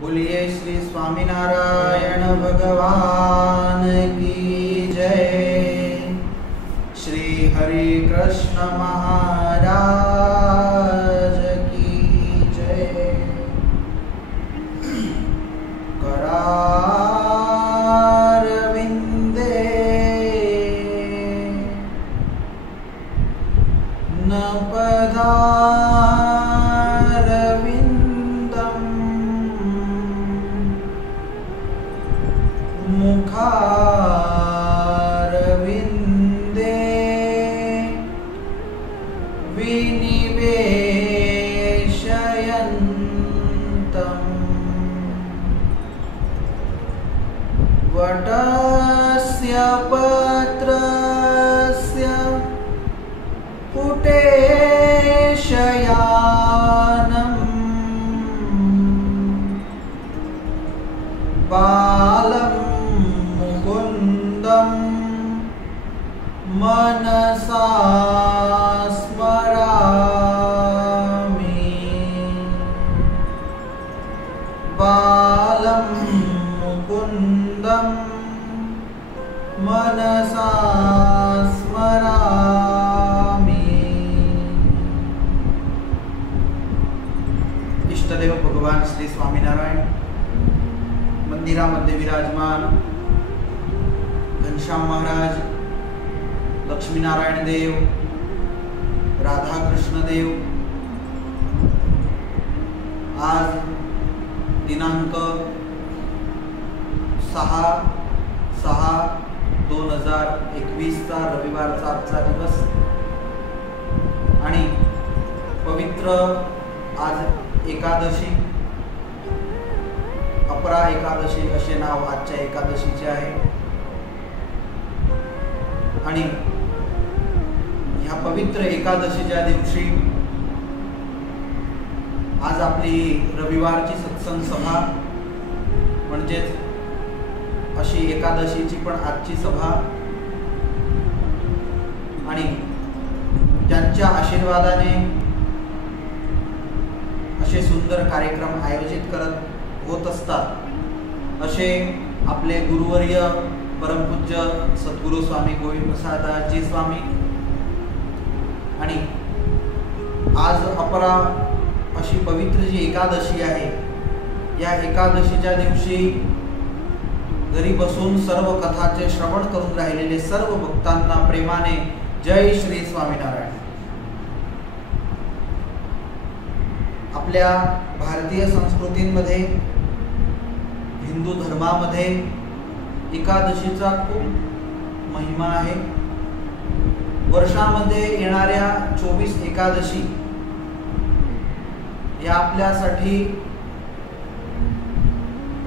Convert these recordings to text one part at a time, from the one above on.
बोलिए श्री स्वामीनारायण भगवान की जय। श्री हरि कृष्ण महाराज की जय। करारविंदे न मुखारविंदे विनिवेशयन्तम् वटस्य पत्रस्य पुटेशयानम् बालं मुकुन्दं मनसा स्मरामि। बालं मुकुन्दं मनसा स्मरामि। इष्टदेव भगवान श्री स्वामीनारायण मंदिरामध्ये विराजमान घनश्याम महाराज, लक्ष्मीनारायण देव, राधाकृष्ण देव आज दिनांक 6/6/2021 रविवारचा आजचा दिवस आणि पवित्र आज एकादशी, अपरा एकादशी असे नाव आजच्या एकादशीचे आहे। आणि ह्या पवित्र एकादशीच्या दिवशी आज आपली रविवारची सत्संग सभा म्हणजेच अशी एकादशीची पण आजची सभा आणि त्यांच्या आशीर्वादाने असे सुंदर कार्यक्रम आयोजित करत होत असतात असे आपले गुरुवर्य परमपूज्य सद्गुरु स्वामी गोविंद प्रसादजी स्वामी। आणि आज अपरा अशी पवित्र जी एकादशी आहे, या एकादशीच्या दिवशी घरी बसून सर्व कथाचे श्रवण करून राहिलेले सर्व भक्तांना प्रेमाने जय श्री स्वामीनारायण। आपल्या भारतीय संस्कृतीमध्ये, हिंदू धर्मामध्ये एकादशीचा खूप महिमा आहे। वर्षामध्ये येणाऱ्या 24 एकादशी या आपल्यासाठी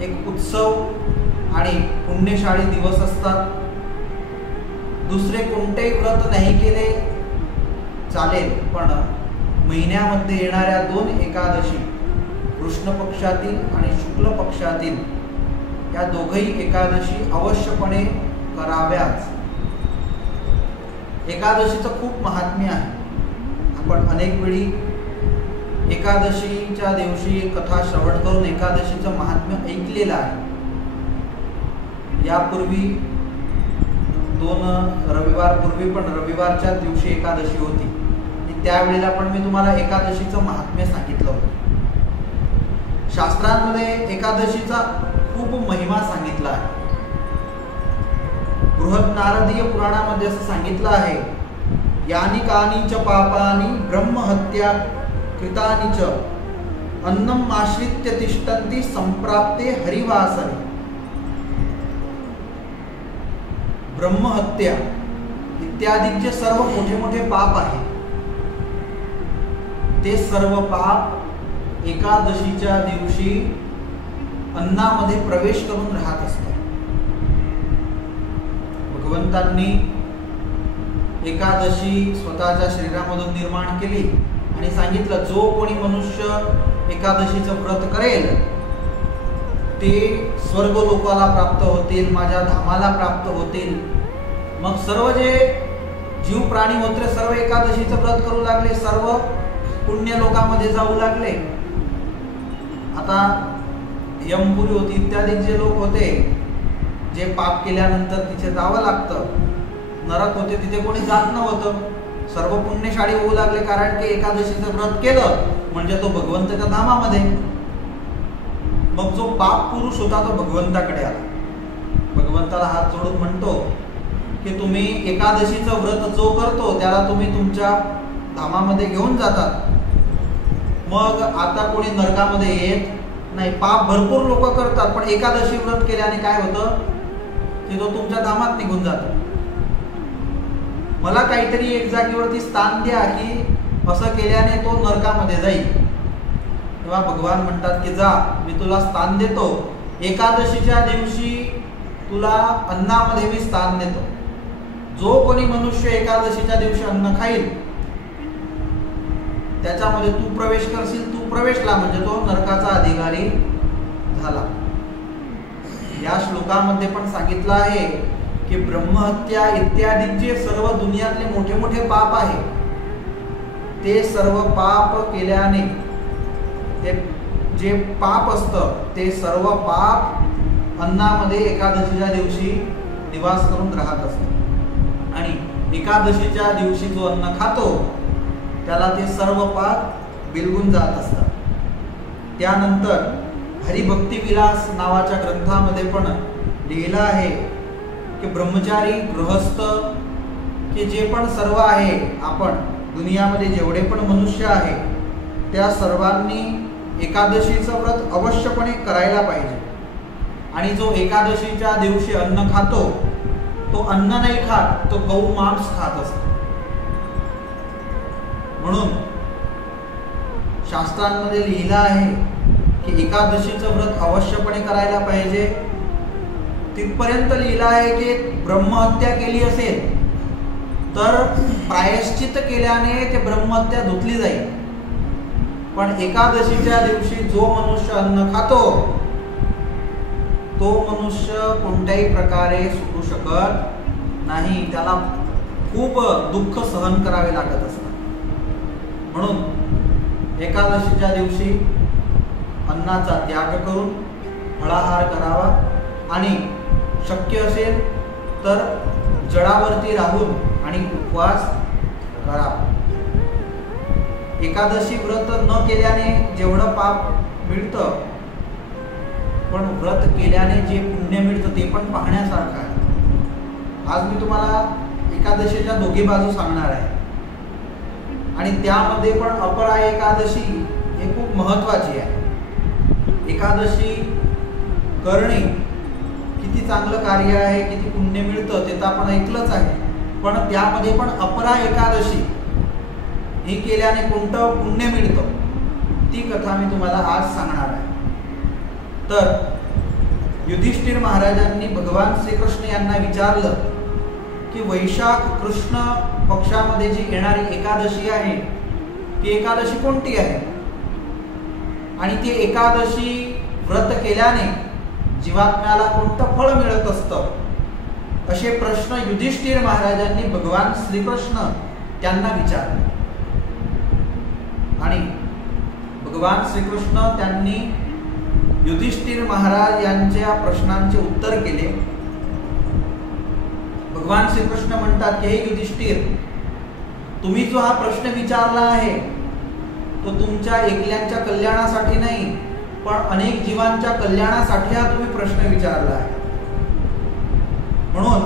एक उत्सव आणि पुण्यशाळी दिवस असतात। दुसरे कोणतेही व्रत नाही केले चालेल, पण महिन्यामध्ये येणाऱ्या 2 एकादशी, कृष्ण पक्षातील आणि शुक्ल पक्षातील, या दोघही एकादशी अवश्यपणे कराव्याच। एकादशीचं खूप महात्म्य आहे। आपण अनेक वेळी एकादशीच्या दिवशी कथा श्रवण करून एकादशीचं महात्म्य ऐकलेलं आहे। यापूर्वी 2 रविवार पूर्वी पण रविवारच्या दिवशी एकादशी होती आणि त्यावेळेला पण मी तुम्हाला एकादशीचं महात्म्य सांगितलं होतं। शास्त्रांमध्ये एकादशीचा खूप महिमा सांगितला आहे। बृहत नारदीय पुराणामध्ये असं सांगितलं आहे, यानी कानी च पापानी ब्रह्महत्या कृतानि च अन्नम आश्रित्य तिष्ठन्ति संप्राप्ते हरिवासरे। ब्रह्महत्या इत्यादी जे सर्व मोठे मोठे पाप आहेत, ते सर्व पाप एकादशीच्या दिवशी अन्नामध्ये प्रवेश करून राहत असतात। भगवंतांनी एकादशी स्वतःच्या शरीरामधून निर्माण केली आणि सांगितलं, जो कोणी मनुष्य एकादशीचं व्रत करेल ते स्वर्ग लोकाला प्राप्त होतील, माझ्या धामाला प्राप्त होतील। मग सर्व जे जीव प्राणी होते सर्व एकादशीचं व्रत करू लागले, सर्व पुण्य लोकांमध्ये जाऊ लागले। आता यमपुरी होती इत्यादी जे लोक होते, जे पाप केल्यानंतर तिथे जावं लागतं, नरक होते तिथे कोणी जात नव्हतं, सर्व पुण्यशाळी होऊ लागले. कारण की एकादशीचं व्रत केलं म्हणजे तो भगवंताच्या धामामध्ये. मग जो पाप पुरुष होता तो भगवंताकडे आला, भगवंताला हात जोडून म्हणतो की तुम्ही एकादशीचं व्रत जो करतो त्याला तुम्ही तुमच्या धामामध्ये घेऊन जातात, मग आता कोणी नरकामध्ये येत नाही. पाप भरपूर लोक करतात, पण एकादशी व्रत केल्याने काय होतं की तो तुमच्या धामात निघून जातो. मला काहीतरी एक जागेवरती स्थान द्या की असं केल्याने तो नरकामध्ये जाईल. तेव्हा भगवान म्हणतात की जा, मी तुला स्थान देतो. एकादशीच्या दिवशी तुला अन्नामध्ये मी स्थान देतो. जो कोणी मनुष्य एकादशीच्या दिवशी अन्न खाईल त्याच्यामध्ये तू प्रवेश करशील. तू प्रवेशला म्हणजे तो नरकाचा अधिकारी झाला. या श्लोकामध्ये पण सांगितलं आहे की ब्रह्महत्या इत्यादी जे सर्व दुनियातले मोठे मोठे पाप आहे ते सर्व पाप केल्याने ते जे पाप असतं ते सर्व पाप अन्नामध्ये एकादशीच्या दिवशी निवास करून राहत असतं. आणि एकादशीच्या दिवशी जो अन्न खातो त्याला ते सर्व पाप बिलगून जात असतात. त्यानंतर हरिभक्ती विलास नावाच्या ग्रंथामध्ये पण लिहिलं आहे की ब्रह्मचारी गृहस्थ की जे पण सर्व आहे, आपण दुनियामध्ये जेवढे पण मनुष्य आहे त्या सर्वांनी एकादशीचं व्रत अवश्यपणे करायला पाहिजे. आणि जो एकादशीच्या दिवशी अन्न खातो तो अन्न नाही खात, तो गौ मांस खात असतो. म्हणून शास्त्रांमध्ये लिहिलं आहे की एकादशीचं व्रत अवश्यपणे करायला पाहिजे. तिथपर्यंत लिहिलं आहे की ब्रह्महत्या केली असेल तर प्रायश्चित केल्याने ते ब्रह्महत्या धुतली जाईल. पण एकादशीच्या दिवशी जो मनुष्य अन्न खातो तो मनुष्य कोणत्याही प्रकारे सुटू शकत नाही, त्याला खूप दुःख सहन करावे लागत असतात. म्हणून एकादशीच्या दिवशी अन्नाचा त्याग करून फळाहार करावा आणि शक्य असेल तर जडावरती राहून आणि उपवास करावा. एकादशी व्रत न केल्याने जेवढं पाप मिळतं, पण व्रत केल्याने जे पुण्य मिळतं ते पण पाहण्यासारखं आहे. आज मी तुम्हाला एकादशीच्या दोघी बाजू सांगणार आहे आणि त्यामध्ये पण अपरा एकादशी हे खूप महत्त्वाची आहे. एकादशी करणे किती चांगलं कार्य आहे, किती पुण्य मिळतं ते तर आपण ऐकलंच आहे, पण त्यामध्ये पण अपरा एकादशी ही केल्याने कोणतं पुण्य मिळतं ती कथा मी तुम्हाला आज सांगणार आहे. तर युधिष्ठिर महाराजांनी भगवान श्रीकृष्ण यांना विचारलं की वैशाख कृष्ण पक्षामध्ये जी येणारी एकादशी आहे ती एकादशी कोणती आहे आणि ती एकादशी व्रत केल्याने जीवात्म्याला कोणतं फळ मिळत असतं, असे प्रश्न युधिष्ठिर महाराजांनी भगवान श्रीकृष्ण त्यांना विचारले. आणि भगवान श्रीकृष्ण त्यांनी युधिष्ठिर महाराज यांच्या प्रश्नांचे उत्तर केले. भगवान श्रीकृष्ण म्हणतात की हे युधिष्ठिर, तुम्ही जो हा प्रश्न विचारला आहे तो तुमच्या एकल्यांच्या कल्याणासाठी नाही, पण अनेक जीवांच्या कल्याणासाठी हा तुम्ही प्रश्न विचारला आहे. म्हणून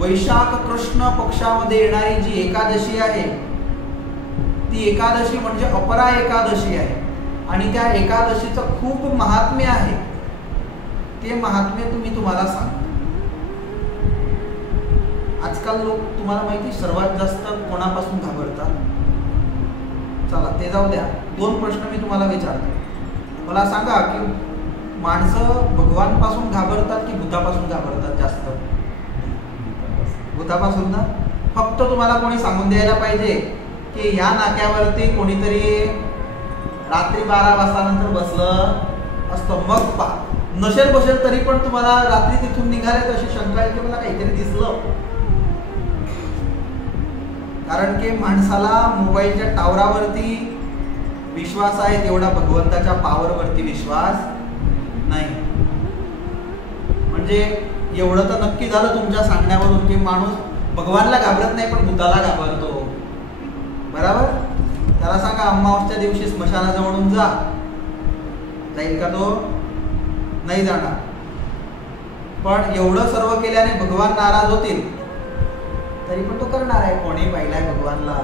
वैशाख कृष्ण पक्षामध्ये येणारी जी एकादशी आहे ती एकादशी म्हणजे अपरा एकादशी आहे आणि त्या एकादशीचं खूप महात्म्य आहे. ते महात्म्य तुम्हाला सांगतो. आजकाल लोक तुम्हाला माहिती सर्वात जास्त कोणापासून घाबरतात? चला ते जाऊ द्या, दोन प्रश्न मी तुम्हाला विचारतो. मला सांगा की माणसं भगवानपासून घाबरतात की भूतापासून घाबरतात जास्त? भूतापासून ना. फक्त तुम्हाला कोणी सांगून द्यायला पाहिजे की या नाक्यावरती कोणीतरी रात्री 12 वाजतानंतर बसलं असतं, मग पहा नशेल बसेल तरी पण तुम्हाला रात्री तिथून निघाले तशी शंका आहे की मला काहीतरी दिसलं. कारण की माणसाला मोबाईलच्या टावरावरती विश्वास आहे तेवढा भगवंताच्या पावरवरती विश्वास नाही. म्हणजे एवढं तर नक्की झालं तुमच्या सांगण्यावरून की माणूस भगवानला घाबरत नाही पण भूताला घाबरतो. बरोबर. त्याला सांगा अमावस्या दिवशी स्मशानाजवळून जा, जाईल का तो? नाही जाणार. पण एवढं सर्व केल्याने भगवान नाराज होतील तरी पण तो करणार आहे. कोणी पाहिलाय भगवानला?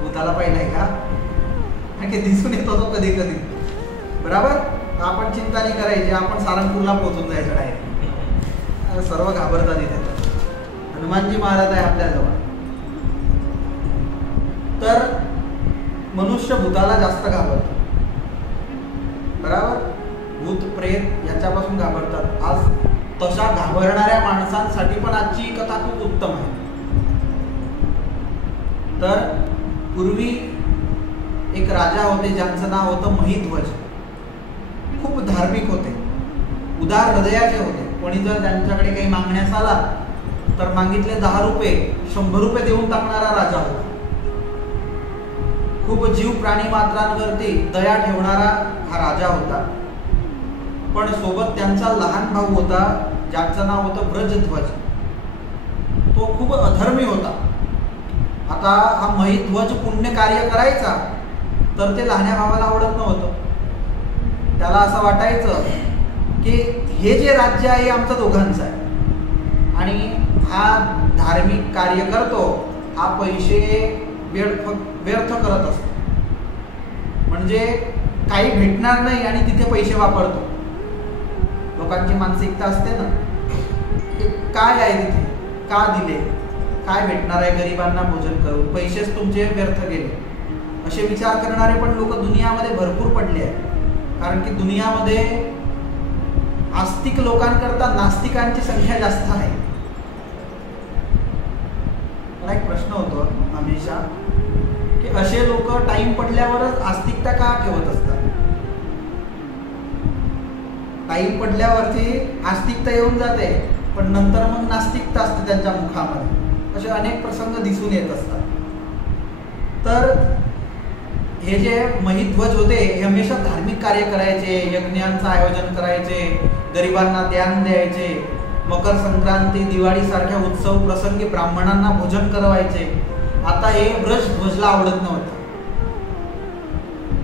भूताला पाहिलाय का? आणखी दिसून येतो तो कधी कधी. बरोबर. आपण चिंता नाही करायची, आपण सारंगपूरला पोहोचून जायचं डायरेक्ट. सर्व घाबरतात इथे. हनुमानजी महाराज आहे आपल्याजवळ. तर मनुष्य भूताला जास्त घाबरतो. बरोबर. भूत प्रेत याच्यापासून घाबरतात. आज तशा घाबरणाऱ्या माणसांसाठी पण आजची कथा खूप उत्तम आहे. तर पूर्वी एक राजा होते ज्यांचं नाव होतं महिध्वज. खूप धार्मिक होते, उदार हृदयाचे होते. कोणी जर त्यांच्याकडे काही मागण्यास आला तर मागितले 10 रुपये 100 रुपये देऊन टाकणारा राजा होता. खूप जीव प्राणी मात्रांवरती दया ठेवणारा हा राजा होता. पण सोबत त्यांचा लहान भाऊ होता ज्याचं नाव होतं ब्रजध्वज. तो खूप अधर्मी होता. आता हा महिध्वज पुण्य कार्य करायचा तर ते लहान्या भावाला आवडत नव्हतं. त्याला असं वाटायचं की हे जे राज्य आहे आमचं दोघांचं आहे आणि हा धार्मिक कार्य करतो, हा पैसे व्यर्थ करत असतो. म्हणजे काही भेटणार नाही आणि तिथे पैसे वापरतो. लोकांची मानसिकता असते ना, काय आहे तिथे, का दिले, काय भेटणार आहे गरिबांना भोजन करून, पैसेच तुमचे व्यर्थ गेले, असे विचार करणारे पण लोक दुनियामध्ये भरपूर पडले आहेत. कारण की दुनियामध्ये आस्तिक लोकांकरता नास्तिकांची संख्या जास्त आहे. मला एक प्रश्न होतो हमेशा की असे लोक टाइम पडल्यावरच आस्तिकता का ठेवत असतात? टाइम पडल्यावरती आस्तिकता येऊन जाते पण नंतर मग नास्तिकता असते त्यांच्या मुखामध्ये. असे अनेक प्रसंग दिसून येत असतात. तर हे जे महिध्वज होते हे हमेशा धार्मिक कार्य करायचे, यज्ञांचं आयोजन करायचे, गरिबांना दान द्यायचे, मकर संक्रांती दिवाळी सारख्या उत्सव प्रसंगी ब्राह्मणांना भोजन करवायचे. आता हे ब्रजध्वजला आवडत नव्हतं.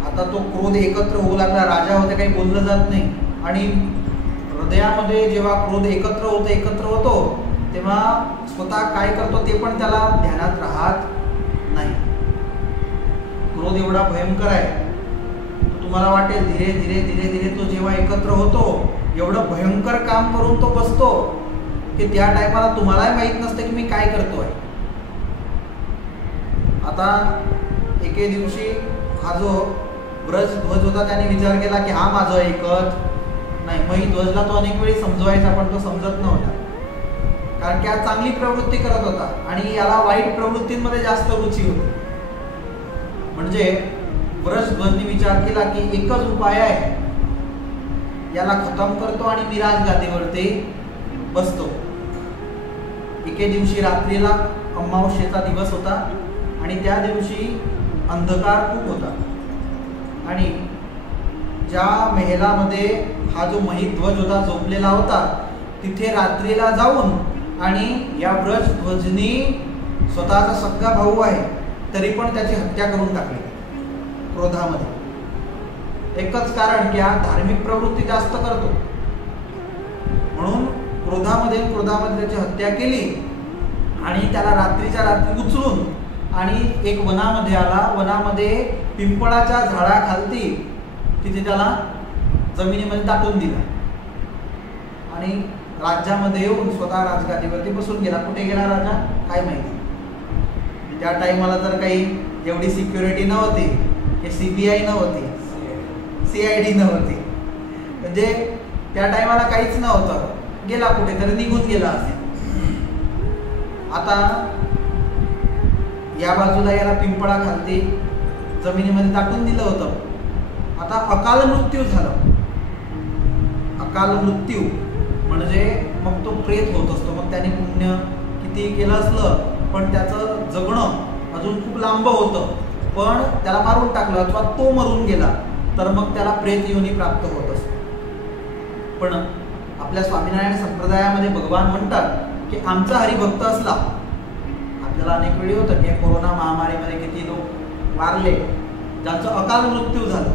आता तो क्रोध एकत्र होऊ लागला. राजा होते, काही बोललं जात नाही. आणि हृदयामध्ये जेव्हा क्रोध एकत्र होतो तेव्हा स्वतः काय करतो ते पण त्याला ध्यानात राहत नाही. क्रोध एवढा भयंकर आहे. तुम्हाला वाटेल धीरे धीरे धीरे धीरे तो जेव्हा एकत्र होतो एवढं भयंकर काम करून तो बसतो की त्या टायमाला तुम्हालाही माहित नसतं की मी काय करतोय. आता एके दिवशी हा जो ब्रजध्वज होता त्याने विचार केला की हा माझं ऐकत नाही. महिध्वजला तो अनेक वेळी समजवायचा पण तो समजत नव्हता. कारण की हा चांगली प्रवृत्ती करत होता आणि याला वाईट प्रवृत्तींमध्ये जास्त रुची होती. म्हणजे ब्रजध्वजने विचार केला की एकच उपाय आहे, याला खतम करतो आणि मी राजगादीवरती बसतो. एके दिवशी रात्रीला अमावस्येचा दिवस होता आणि त्या दिवशी अंधकार खूप होता आणि ज्या मेहलामध्ये हा जो महिध्वज होता झोपलेला होता तिथे रात्रीला जाऊन आणि या ब्रजध्वजनी स्वतःचा सख्खा भाऊ आहे तरी पण त्याची हत्या करून टाकली क्रोधामध्ये. एकच कारण की हा धार्मिक प्रवृत्ती जास्त करतो म्हणून क्रोधामध्ये त्याची हत्या केली आणि त्याला रात्रीच्या रात्री उचलून आणि एक वनामध्ये आला. वनामध्ये पिंपळाच्या झाडाखालती तिथे त्याला जमिनीमध्ये टाकून दिला आणि राज्यामध्ये येऊन स्वतः राजगादीवरती बसून गेला. कुठे गेला राजा काय माहिती. त्या टाइमाला तर काही एवढी सिक्युरिटी नव्हती, की CBI नव्हती, CID नव्हती, म्हणजे त्या टाइमाला काहीच नव्हतं. गेला कुठेतरी निघून गेला असेल. आता या बाजूला याला पिंपळा खालती जमिनीमध्ये टाकून दिलं होतं. आता अकाल मृत्यू झाला. अकाल मृत्यू म्हणजे मग तो प्रेत होत असतो. मग त्याने पुण्य किती केलं असलं पण त्याचं जगणं अजून खूप लांब होतं. पण त्याला मारून टाकलं अथवा तो मरून गेला तर मग त्याला प्रेत योनी प्राप्त होत असते. पण आपल्या स्वामीनारायण संप्रदायामध्ये भगवान म्हणतात की आमचा हरिभक्त असला, आपल्याला अनेक वेळी होतं की कोरोना महामारीमध्ये किती लोक वारले, ज्यांचं अकाल मृत्यू झालं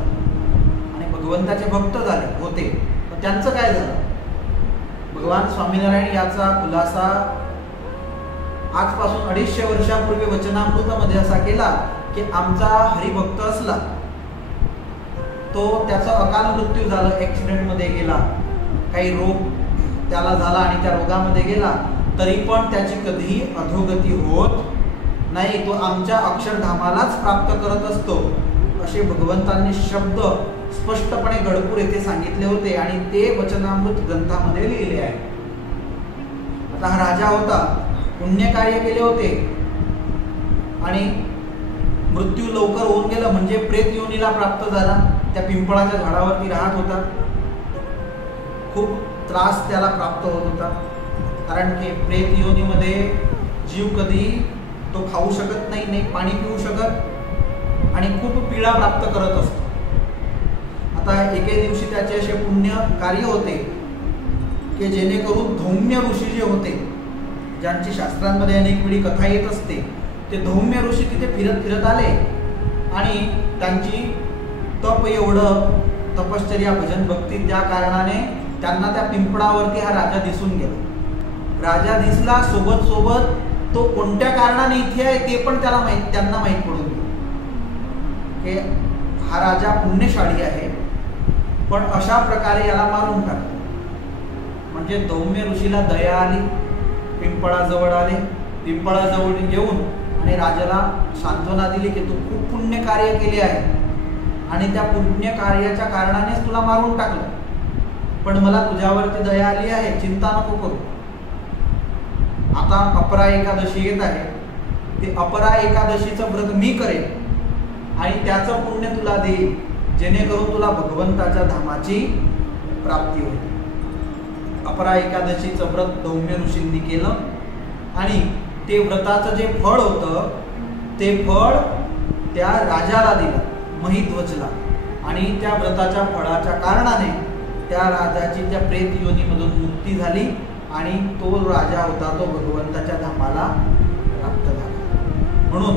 आणि भगवंताचे भक्त झाले होते, पण त्यांचं काय झालं? भगवान स्वामीनारायण याचा खुलासा आजपासून 250 वर्षापूर्वी वचनामृतामध्ये असा केला की आमचा हरिभक्त असला, तो त्याचा अकाल मृत्यू झाला, ॲक्सिडेंटमध्ये गेला, काही रोग त्याला झाला आणि त्या रोगामध्ये गेला, तरी पण त्याची कधीही अधोगती होत नाही, तो आमच्या अक्षरधामालाच प्राप्त करत असतो, असे भगवंतांनी शब्द स्पष्टपणे गडपूर येथे सांगितले होते आणि ते वचनामृत ग्रंथामध्ये लिहिले आहे. आता हा राजा होता, पुण्य कार्य केले होते आणि मृत्यू लवकर होऊन गेलं म्हणजे प्रेत योनीला प्राप्त झाला. त्या पिंपळाच्या झाडावरती राहत होता, खूप त्रास त्याला प्राप्त होत होता, कारण की प्रेत योनीमध्ये जीव कधी तो खाऊ शकत नाही, पाणी पिऊ शकत आणि खूप पीडा प्राप्त करत असतो. आता एके दिवशी त्याचे असे पुण्य कार्य होते की जेणेकरून धौम्य ऋषी जे होते, ज्यांची शास्त्रांमध्ये अनेक वेळी कथा येत असते, ते धौम्य ऋषी तिथे फिरत फिरत आले आणि त्यांची तप एवढं, तपश्चर्या भजन भक्ती, त्या कारणाने त्यांना त्या पिंपळावरती हा राजा दिसून गेला. राजा दिसला, सोबत सोबत तो कोणत्या कारणाने इथे आहे ते पण त्यांना माहीत पडून गेलं की हा राजा पुण्यशाळी आहे, पण अशा प्रकारे याला मारून टाकलं. म्हणजे धौम्य ऋषीला दया आली, पिंपळाजवळ आले, पिंपळाजवळ घेऊन आणि राजाला सांत्वना दिली की तू खूप पुण्य कार्य केले आहे आणि त्या पुण्य कार्याच्या कारणानेच तुला मारून टाकलं, पण मला तुझ्यावरती दया आली आहे, चिंता नको करू. आता अपरा एकादशी येत आहे, ते अपरा एकादशीचं व्रत मी करेन आणि त्याचं पुण्य तुला देईल, जेणेकरून तुला भगवंताच्या धामाची प्राप्ती होईल. अपरा एकादशीचं व्रत धौम्य ऋषींनी केलं आणि ते व्रताचं जे फळ होतं ते फळ त्या राजाला दिलं, महिध्वजला, आणि त्या व्रताच्या फळाच्या कारणाने त्या राजाची त्या प्रेत योनीमधून मुक्ती झाली आणि तो राजा होता तो भगवंताच्या धामाला प्राप्त झाला. म्हणून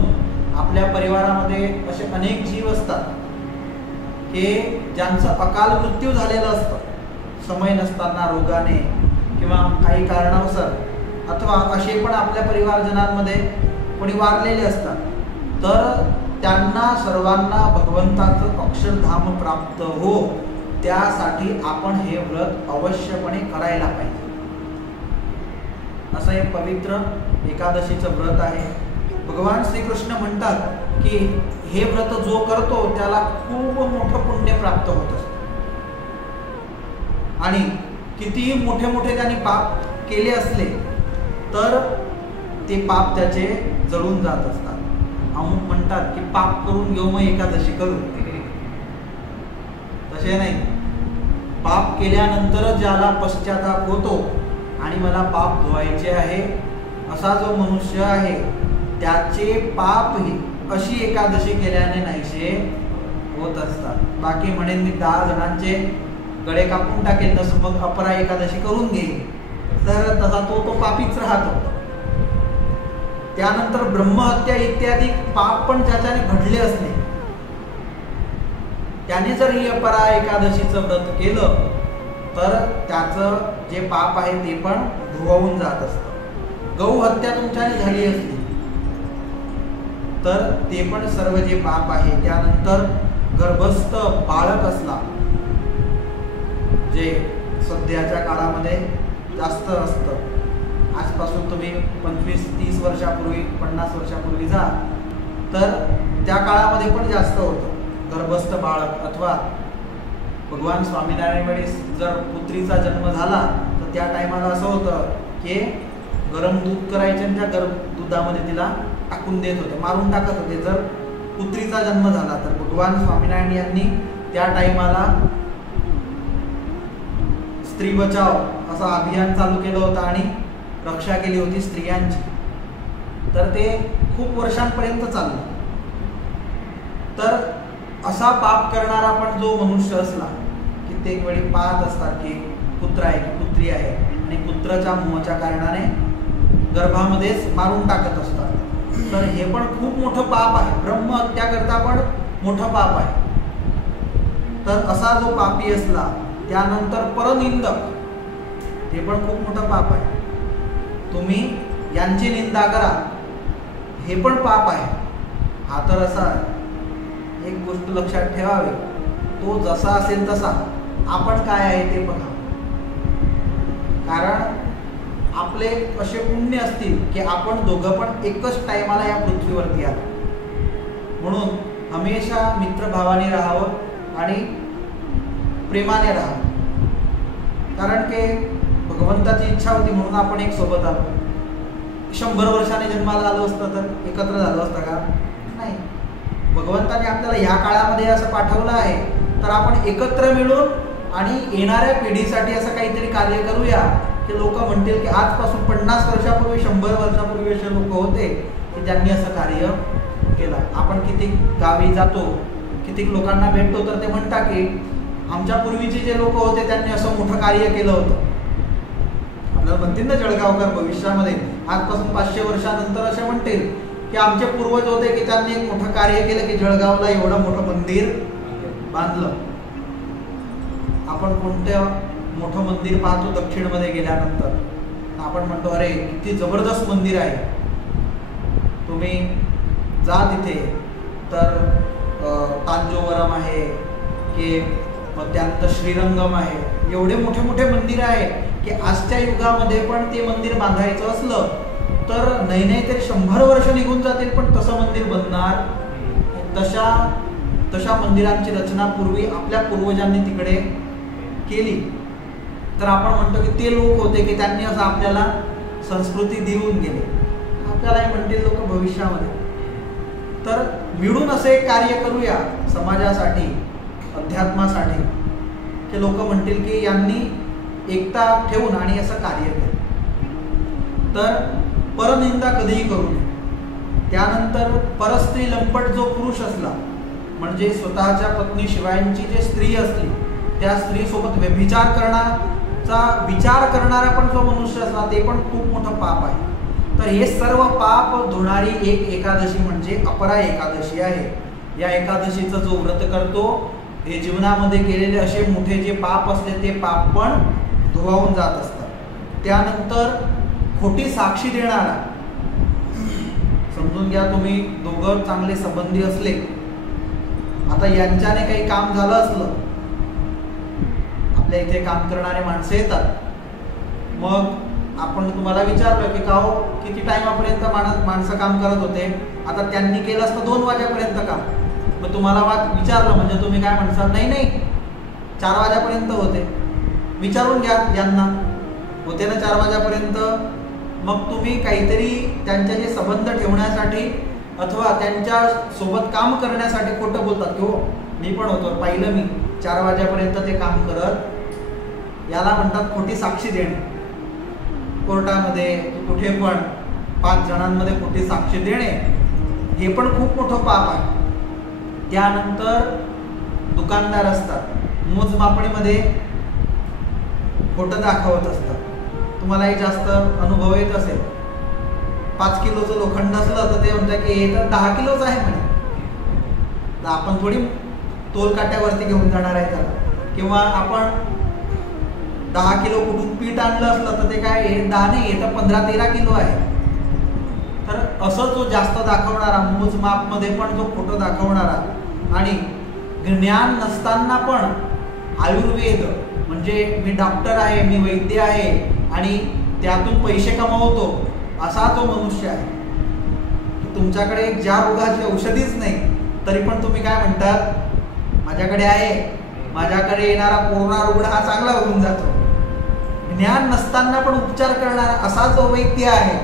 आपल्या परिवारामध्ये असे अनेक जीव असतात की ज्यांचं अकाल मृत्यू झालेलं असतं, समय नसताना, रोगाने किंवा काही कारणानुसार, अथवा असे पण आपल्या परिवारजनांमध्ये कोणी वारलेले असतात, तर त्यांना सर्वांना भगवंताचं अक्षरधाम प्राप्त हो, त्यासाठी आपण हे व्रत अवश्यपणे करायला पाहिजे. असं एक पवित्र एकादशीचं व्रत आहे. भगवान श्रीकृष्ण म्हणतात की हे व्रत जो करतो त्याला खूप मोठं पुण्य प्राप्त होत असतं आणि कितीही मोठे मोठे त्यांनी पाप केले असले तर ते पाप त्याचे जळून जात असतात. अमुक म्हणतात की पाप करून घेऊ मग एकादशी करू, तसे नाही. पाप केल्यानंतर ज्याला पश्चाताप होतो आणि मला पाप धुवायचे आहे असा जो मनुष्य आहे त्याचे पाप ही अशी एकादशी केल्याने नाहीसे होत असतात. बाकी म्हणेन मी 10 जणांचे गळे कापून टाकेल तसं मग अपरा एकादशी करून घेईल, तर तसा तो पापीच राहतो. त्यानंतर ब्रह्महत्या इत्यादी पाप पण ज्याच्याने घडले असले त्याने जर ही अपरा एकादशीचं व्रत केलं तर त्याचं जे पाप आहे ते पण धुवून जात असतं. गौ हत्या तुमच्याने झाली असली तर ते पण सर्व जे पाप आहे. त्यानंतर गर्भस्थ बाळक असला, जे सध्याच्या काळामध्ये जास्त असतं, आजपासून तुम्ही 25-30 वर्षापूर्वी 50 वर्षापूर्वी जा तर त्या काळामध्ये पण जास्त होतं. गर्भस्थ बाळक अथवा भगवान स्वामीनारायण वेळेस जर पुत्रीचा जन्म झाला तर त्या टायमाला असं होतं की गरम दूध करायचे आणि त्या दुधामध्ये तिला टाकून देत होते, मारून टाकत होते जर पुत्रीचा जन्म झाला तर. भगवान स्वामीनारायण यांनी त्या टायमाला स्त्री बचाव असं अभियान चालू केलं होतं आणि रक्षा केली होती स्त्रियांची. तर ते खूप वर्षांपर्यंत चाललं. तर असा पाप करणारा पण जो मनुष्य असला, कित्येक वेळी पाहत असतात की पुत्र आहे की पुत्री आहे आणि पुत्राच्या मोहाच्या कारणाने गर्भामध्येच मारून टाकत असतात. तर हे पण खूप मोठं पाप आहे. ब्रह्म हत्या करता पण मोठं पाप आहे. तर असा जो पापी असला, त्यानंतर परनिंदक, हे पण खूप मोठं पाप आहे. तुम्ही यांची निंदा करा, हे पण पाप आहे. हा तर असा एक गोष्ट लक्षात ठेवावी, तो जसा असेल तसा आपण काय आहे ते बघा. कारण आपले असे पुण्य असतील की आपण दोघं पण एकच टायमाला या पृथ्वीवरती आलो. म्हणून हमेशा मित्रभावाने राहावं आणि प्रेमाने राहावं. कारण की भगवंताची इच्छा होती म्हणून आपण एक सोबत आलो. 100 वर्षाने जन्माला आलो असतं तर एकत्र झालो असतं का? नाही. भगवंताने आपल्याला ह्या काळामध्ये असं पाठवलं आहे, तर आपण एकत्र मिळून आणि येणाऱ्या पिढीसाठी असं काहीतरी कार्य करूया की लोक म्हणतील की आजपासून 50 वर्षापूर्वी 100 वर्षापूर्वी असे लोक होते की ज्यांनी असं कार्य केलं. आपण किती गावी जातो, किती लोकांना भेटतो, तर ते म्हणतात की आमच्या पूर्वीचे जे लोक होते त्यांनी असं मोठं कार्य केलं होतं. आपल्याला म्हणतील ना जळगावकर भविष्यामध्ये आजपासून 500 वर्षानंतर असे म्हणतील की आमचे पूर्वज होते की त्यांनी एक मोठं कार्य केलं की जळगावला एवढं मोठं मंदिर बांधलं. आपण कोणत्या मोठं मंदिर पाहतो दक्षिणमध्ये गेल्यानंतर आपण म्हणतो अरे किती जबरदस्त मंदिर आहे. तुम्ही जा तिथे तर तांजोवरम आहे की मग त्यानंतर श्रीरंगम आहे, एवढे मोठे मोठे मंदिर आहे की आजच्या युगामध्ये पण ते मंदिर बांधायचं असलं तर नाही तरी 100 वर्ष निघून जातील पण तसं मंदिर बनणार. तशा मंदिरांची रचना पूर्वी आपल्या पूर्वजांनी तिकडे केली. तर आपण म्हणतो की ते लोक होते की त्यांनी असं आपल्याला संस्कृती देऊन गेले. आपल्यालाही म्हणतील लोक भविष्यामध्ये. तर मिळून असे कार्य करूया समाजासाठी, अध्यात्मासाठी, की लोक म्हणतील की यांनी एकता ठेवून आणि असं कार्य केलं. तर परनिंदा कधीही करू नये. त्यानंतर परस्त्री लंपट जो पुरुष असला, म्हणजे स्वतःच्या पत्नीशिवायची जे स्त्री असली त्या स्त्रीसोबत व्यभिचार करण्याचा विचार करणारा पण जो मनुष्य असला ते पण खूप मोठं पाप आहे. तर हे सर्व पाप धुणारी एक एकादशी म्हणजे अपरा एकादशी आहे. या एकादशीचं जो व्रत करतो हे जीवनामध्ये केलेले असे मोठे जे पाप असते ते पाप पण धुवावून जात असतात. त्यानंतर खोटी साक्षी देणारा, समजून घ्या तुम्ही दोघं चांगले संबंधी असले, आता यांच्याने काही काम झालं असलं, आपल्या इथे काम करणारे माणसं येतात, मग आपण तुम्हाला विचारलं की का हो किती टाइमापर्यंत माणसं काम करत होते, आता त्यांनी केलं असतं 2 वाजेपर्यंत काम, मग तुम्हाला विचारलं म्हणजे तुम्ही काय म्हणसाल, नाही 4 वाजेपर्यंत होते. विचारून घ्या यांना, होते ना 4 वाजेपर्यंत. मग तुम्ही काहीतरी त्यांचे जे संबंध ठेवण्यासाठी अथवा त्यांच्या सोबत काम करण्यासाठी खोटं बोलतात की हो मी पण होतो, पाहिलं मी 4 वाजेपर्यंत ते काम करत. याला म्हणतात खोटी साक्षी देणे. कोर्टामध्ये कुठे पण 5 जणांमध्ये खोटी साक्षी देणे हे पण खूप मोठं पाप आहे. त्यानंतर दुकानदार असतात, मोजमापणीमध्ये खोटं दाखवत असतात. तुम्हालाही जास्त अनुभव येत असेल. 5 किलोचं लोखंड असलं तर ते म्हणतात की हे तर 10 किलोच आहे म्हणे. तर आपण थोडी तोलकाट्यावरती घेऊन जाणार आहे त्याला. किंवा आपण 10 किलो कुठून पीठ आणलं असलं तर ते काय हे 10 नाही, हे तर 15-13 किलो आहे. तर असं जो जास्त दाखवणारा, मोजमापमध्ये पण जो खोटं दाखवणारा आणि ज्ञान नसताना पण आयुर्वेद म्हणजे मी डॉक्टर आहे, मी वैद्य आहे आणि त्यातून पैसे कमवतो असा जो मनुष्य आहे, तुमच्याकडे ज्या रोगाची औषधीच नाही तरी पण तुम्ही काय म्हणतात माझ्याकडे आहे, माझ्याकडे येणारा कोरोना रुग्ण हा चांगला होऊन जातो. ज्ञान नसताना पण उपचार करणारा असा जो वैद्य आहे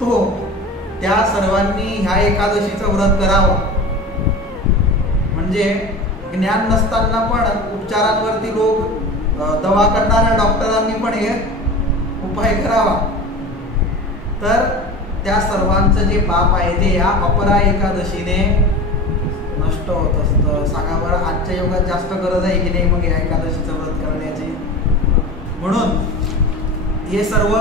तो, त्या सर्वांनी ह्या एकादशीचं व्रत करावं. म्हणजे ज्ञान नसताना पण उपचारांवरती लोक दवा करणाऱ्या डॉक्टरांनी पण हे उपाय करावा. तर त्या सर्वांचं जे पाप आहे ते या अपरा एकादशीने नष्ट होत असतं. सांगा बरं, आजच्या युगात जास्त गरज आहे की नाही मग या एकादशीचं व्रत करण्याची? म्हणून हे सर्व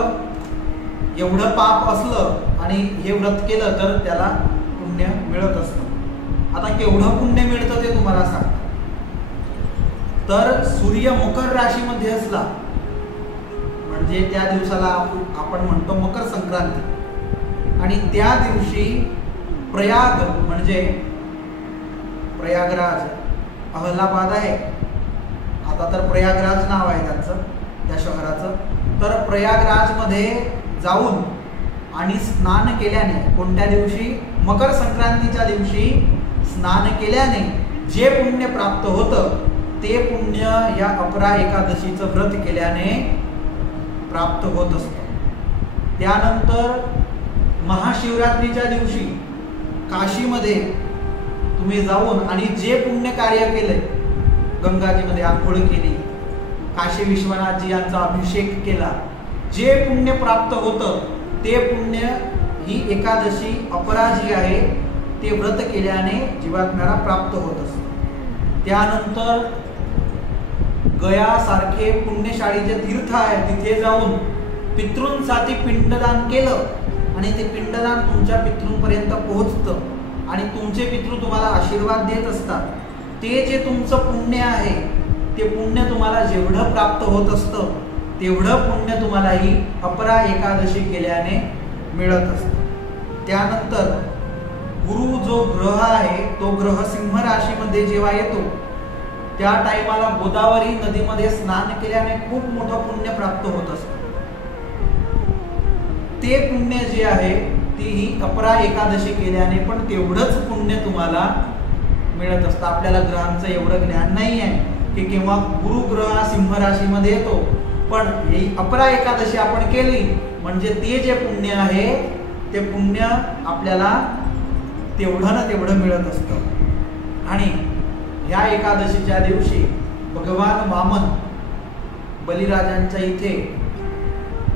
एवढं पाप असलं आणि हे व्रत केलं तर त्याला पुण्य मिळत असतं. आता केवढं पुण्य मिळतं ते तुम्हाला सांगतो. तर सूर्य मकर राशीमध्ये असला म्हणजे त्या दिवसाला आपण म्हणतो मकर संक्रांती, आणि त्या दिवशी प्रयाग म्हणजे प्रयागराज अहलाबाद आहे, आता तर प्रयागराज नाव आहे त्यांचं त्या शहराचं. तर प्रयागराजमध्ये जाऊन आणि स्नान केल्याने, कोणत्या दिवशी? मकर संक्रांतीच्या दिवशी स्नान केल्याने जे पुण्य प्राप्त होतं ते पुण्य या अपरा एकादशीचं व्रत केल्याने प्राप्त होत असतं. त्यानंतर महाशिवरात्रीच्या दिवशी काशीमध्ये तुम्ही जाऊन आणि जे पुण्य कार्य केले, गंगाजीमध्ये आंघोळ केली, काशी विश्वनाथजी यांचा अभिषेक केला, जे पुण्य प्राप्त होतं ते पुण्य ही एकादशी अपरा जी आहे ते व्रत केल्याने जीवात्म्याला प्राप्त होत असतं. त्यानंतर गयासारखे पुण्यशाळी जे तीर्थ आहे तिथे जाऊन पितृंसाठी पिंडदान केलं आणि ते पिंडदान तुमच्या पितृंपर्यंत पोहोचतं आणि तुमचे पितृ तुम्हाला आशीर्वाद देत असतात. ते जे तुमचं पुण्य आहे ते पुण्य तुम्हाला जेवढं प्राप्त होत असतं तेवढं पुण्य तुम्हाला ही अपरा एकादशी केल्याने मिळत असतं. त्यानंतर गुरु जो ग्रह आहे तो ग्रह सिंह राशीमध्ये जेव्हा येतो त्या टाइमाला गोदावरी नदीमध्ये स्नान केल्याने खूप मोठं पुण्य प्राप्त होत असतं. ते पुण्य जे आहे ती ही अपरा एकादशी केल्याने पण तेवढंच पुण्य तुम्हाला मिळत असतं. आपल्याला ग्रहांचं एवढं ज्ञान नाही आहे की केव्हा गुरु ग्रह सिंह राशीमध्ये येतो, पण ही अपरा एकादशी आपण केली म्हणजे ते जे पुण्य आहे ते पुण्य आपल्याला तेवढं ना तेवढं मिळत असतं. आणि ह्या एकादशीच्या दिवशी भगवान वामन बलिराजांच्या इथे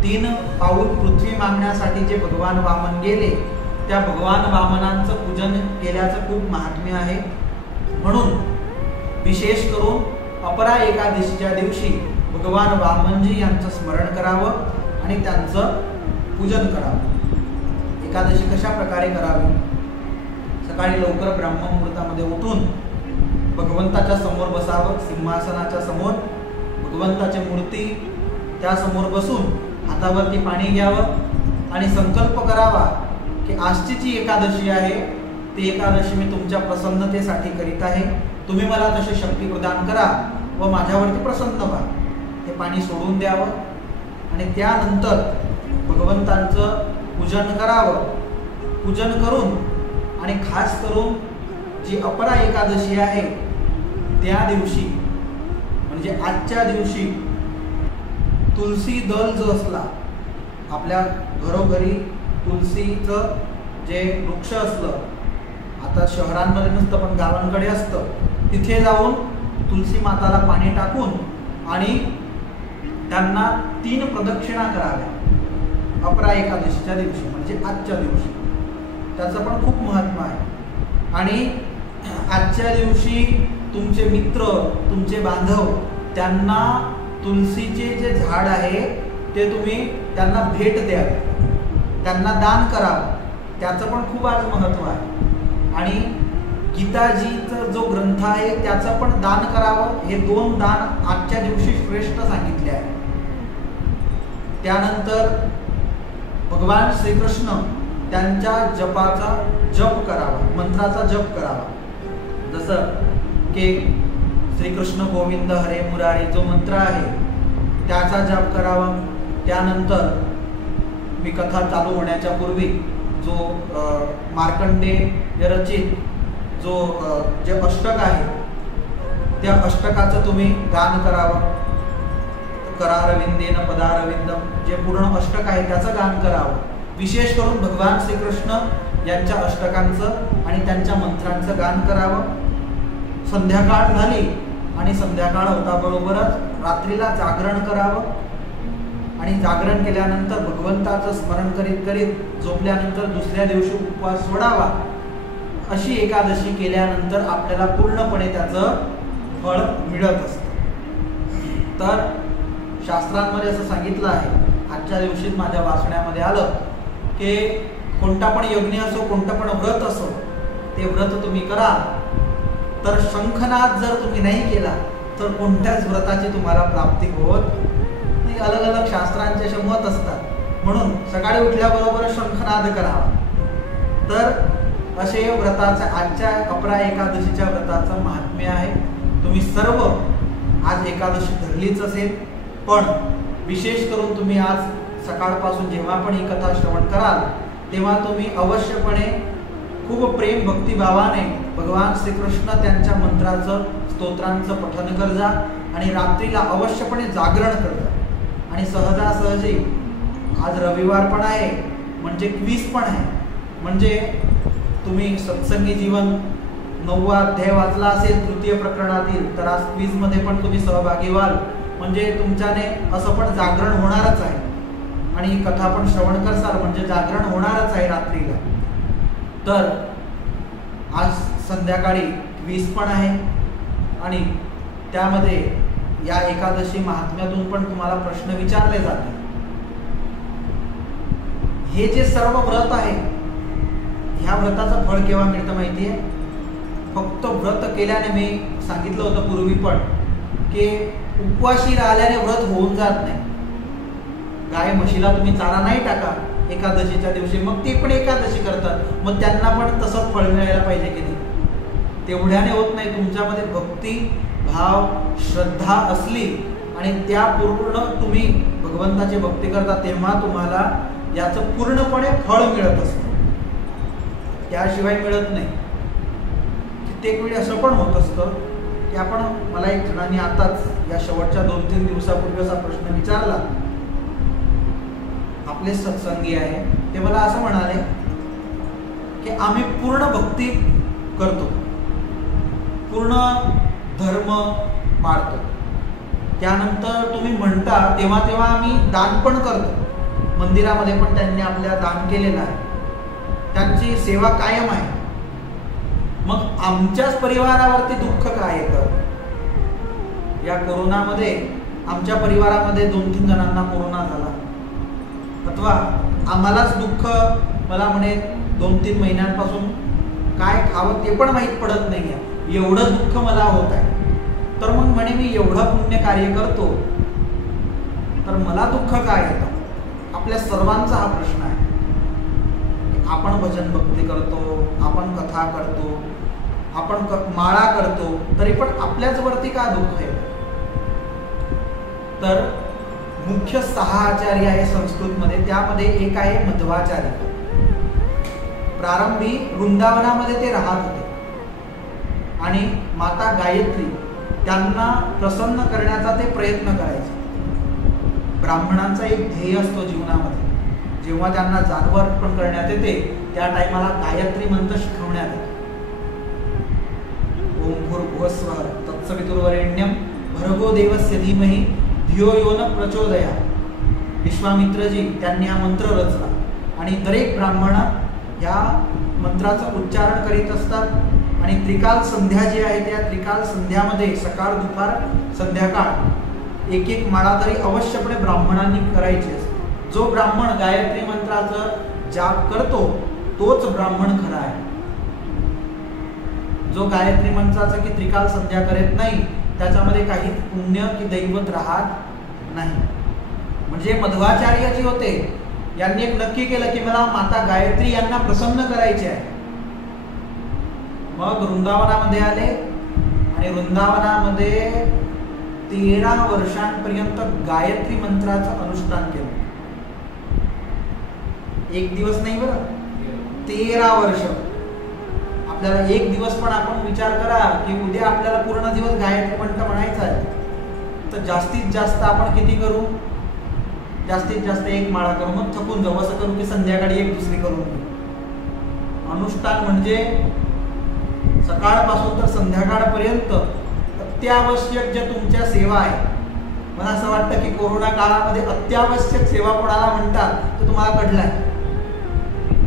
3 पाऊल पृथ्वी मागण्यासाठी जे भगवान वामन गेले त्या भगवान वामनांचं पूजन केल्याचं खूप महात्म्य आहे. म्हणून विशेष करून अपरा एकादशीच्या दिवशी भगवान वामनजी यांचं स्मरण करावं आणि त्यांचं पूजन करावं. एकादशी कशा प्रकारे करावी? सकाळी लवकर ब्राह्ममुहूर्तामध्ये उठून भगवंताच्या समोर बसावं, सिंहासनाच्या समोर भगवंताची मूर्ती त्या समोर बसून हातावरती पाणी घ्यावं आणि संकल्प करावा की आजची जी एकादशी आहे ती एकादशी मी तुमच्या प्रसन्नतेसाठी करीत आहे, तुम्ही मला तशी शक्ती प्रदान करा व माझ्यावरती प्रसन्न व्हा. ते पाणी सोडून द्यावं आणि त्यानंतर भगवंतांचं पूजन करावं. पूजन करून आणि खास करून जी अपरा एकादशी आहे त्या दिवशी म्हणजे आजच्या दिवशी तुलसी दल जो असला, आपल्या घरोघरी तुलसीचं जे वृक्ष असलं, आता शहरांमध्ये नसतं पण गावांकडे असतं, तिथे जाऊन तुलसी माताला पाणी टाकून आणि त्यांना 3 प्रदक्षिणा कराव्या अपरा एकादशीच्या दिवशी म्हणजे आजच्या दिवशी. त्याचं पण खूप महत्त्व आहे. आणि आजच्या दिवशी तुमचे मित्र, तुमचे बांधव, त्यांना तुलसीचे जे झाड आहे ते तुम्ही त्यांना भेट द्या, त्यांना दान करावं. त्याचं पण खूप आज महत्त्व आहे. आणि गीताजीचा जो ग्रंथ आहे त्याचं पण दान करावं. हे 2 दान आजच्या दिवशी श्रेष्ठ सांगितले आहे. त्यानंतर भगवान श्रीकृष्ण त्यांच्या जपाचा जप करावा, मंत्राचा जप करावा. जसं की श्रीकृष्ण गोविंद हरे मुरारी जो मंत्र आहे त्याचा जप करावा. त्यानंतर मी कथा चालू होण्याच्या पूर्वी जो मार्कंडेय रचित जो जे अष्टक आहे त्या अष्टकाचं तुम्ही गान करावं. करारविंदेन पदारविंदम जे पूर्ण अष्टक आहे त्याचं गान करावं. विशेष करून भगवान श्रीकृष्ण यांच्या अष्टकांचं आणि त्यांच्या मंत्रांचं गान करावं. संध्याकाळ झाली आणि संध्याकाळ होता बरोबरच रात्रीला जागरण करावं आणि जागरण केल्यानंतर भगवंताचं स्मरण करीत करीत झोपल्यानंतर दुसऱ्या दिवशी उपवास सोडावा अशी एकादशी केल्यानंतर आपल्याला पूर्णपणे त्याचं फळ मिळत असतं. तर शास्त्रांमध्ये असं सांगितलं आहे, आजच्या दिवशी माझ्या वाचण्यामध्ये आलं की कोणता पण यज्ञ असो, कोणतं पण व्रत असो, ते व्रत तुम्ही करा, तर शंखनाद जर तुम्ही नाही केला तर कोणत्याच व्रताची तुम्हाला प्राप्ती होत नाही. अलग अलग शास्त्रांचे असे मत असतात. म्हणून सकाळी उठल्याबरोबर शंखनाद करावा. तर असे व्रताचं आजच्या अपरा एकादशीच्या व्रताचं महात्म्य आहे. तुम्ही सर्व आज एकादशी धरलीच असेल, पण विशेष करून तुम्ही आज सकाळपासून जेव्हा पण ही कथा श्रवण कराल तेव्हा तुम्ही अवश्यपणे खूप प्रेम भक्तिभावाने भगवान श्रीकृष्ण त्यांच्या मंत्राचं स्तोत्रांचं पठन करजा आणि रात्रीला अवश्यपणे जागरण करजा. आणि सहजासहजी आज रविवार पण आहे, म्हणजे क्विज पण आहे. म्हणजे तुम्ही सत्संगी जीवन 9वा अध्याय वाचला असेल तृतीय प्रकरणातील, तर आज क्विजमध्ये पण तुम्ही सहभागी व्हाल. म्हणजे तुमच्याने असं पण जागरण होणारच आहे आणि कथा पण श्रवण करसाल, म्हणजे जागरण होणारच आहे रात्रीला. तर आज संध्याकाळी क्विज पण आहे आणि त्यामध्ये या एकादशी महात्म्यातून पण तुम्हाला प्रश्न विचारले जातील. हे जे सर्व व्रत आहे, ह्या व्रताचं फळ केव्हा मिळतं माहिती आहे? फक्त व्रत केल्याने, मी सांगितलं होतं पूर्वी पण, की उपवाशी राहिल्याने व्रत होऊन जात नाही. गाय म्हशीला तुम्ही चारा नाही टाका एकादशीच्या दिवशी, मग ते पण एकादशी करतात, मग त्यांना पण तसंच फळ मिळायला पाहिजे की नाही? तेवढ्याने होत नाही. तुमच्यामध्ये भक्ती भाव श्रद्धा असली आणि त्या पूर्ण तुम्ही भगवंताची भक्ती करता, तेव्हा तुम्हाला याचं पूर्णपणे फळ मिळत असतं, त्याशिवाय मिळत नाही. कित्येक वेळी असं पण होत असतं की मला एक जणांनी आताच या शेवटच्या 2-3 दिवसापूर्वी असा प्रश्न विचारला. आपले सत्संगी आहे, ते मला असं म्हणाले की आम्ही पूर्ण भक्ती करतो, पूर्ण धर्म पाळतो, त्यानंतर तुम्ही म्हणता तेव्हा तेव्हा आम्ही दान पण करतो. मंदिरामध्ये पण त्यांनी आपल्या दान केलेलं आहे, त्यांची सेवा कायम आहे. मग आमच्याच परिवारावरती दुःख काय येतं? या कोरोनामध्ये आमच्या परिवारामध्ये 2-3 जणांना कोरोना झाला, अथवा आम्हालाच दुःख, मला म्हणे 2-3 महिन्यांपासून काय खावं ते पण माहीत पडत नाही आहे, एवढं दुःख मला होत आहे. तर मग म्हणे मी एवढं पुण्य कार्य करतो तर मला दुःख काय येतं? आपल्या सर्वांचा हा प्रश्न आहे. आपण भजन भक्ती करतो, आपण कथा करतो, आपण माळा करतो, तरी पण आपल्याच वरती का दुःख आहे? तर मुख्य 6 आचार्य आहे संस्कृतमध्ये, त्यामध्ये एक आहे मध्वाचार्य. प्रारंभी वृंदावनामध्ये ते राहत होते आणि माता गायत्री त्यांना प्रसन्न करण्याचा ते प्रयत्न करायचे. ब्राह्मणांचा एक ध्येय असतो जीवनामध्ये, जेव्हा त्यांना जानवर्पण करण्यात येते त्या टाइमाला गायत्री मंत्र शिकवण्यात येतो. ओम भूर्भुवस्वः तत्सवितुर्वरेण्यं भर्गो देवस्य धीमहि धियो यो न प्रचोदयात्. विश्वामित्रजी त्यांनी हा मंत्र रचला आणि दरेक ब्राह्मण या मंत्राचं उच्चारण करीत असतात. आणि त्रिकाल संध्या जी आहे त्या त्रिकाल संध्यामध्ये सकाळ दुपार संध्याकाळ एक माळा तरी अवश्यपणे ब्राह्मणांनी करायची असते. जो ब्राह्मण गायत्री मंत्राचं जाप करतो तोच ब्राह्मण खरा आहे. जो गायत्री मंत्राचं की त्रिकाल संध्या करत नाही त्याच्यामध्ये काही पुण्य की दैवत राहत नाही. म्हणजे मध्वाचार्य जी होते यांनी एक नक्की केलं की मला माता गायत्री यांना प्रसन्न करायचे आहे. मग वृंदावनामध्ये आले आणि वृंदावनामध्ये 13 वर्षांपर्यंत गायत्री मंत्राचं अनुष्ठान केलं. एक दिवस नाही बरं, 13 वर्ष. आपल्याला एक दिवस पण आपण विचार करा की उद्या आपल्याला पूर्ण दिवस गायत्री मंत्र म्हणायचा आहे तर जास्तीत जास्त आपण किती करू? जास्तीत जास्त 1 माळा करू, मग थकून जाऊ. असं करू की संध्याकाळी 1 दुसरी करून घेऊ. अनुष्ठान म्हणजे सकाळपासून तर संध्याकाळपर्यंत अत्यावश्यक ज्या तुमच्या सेवा आहे. मला असं वाटतं की कोरोना काळामध्ये अत्यावश्यक सेवा कोणाला म्हणतात ते तुम्हाला कळलं आहे.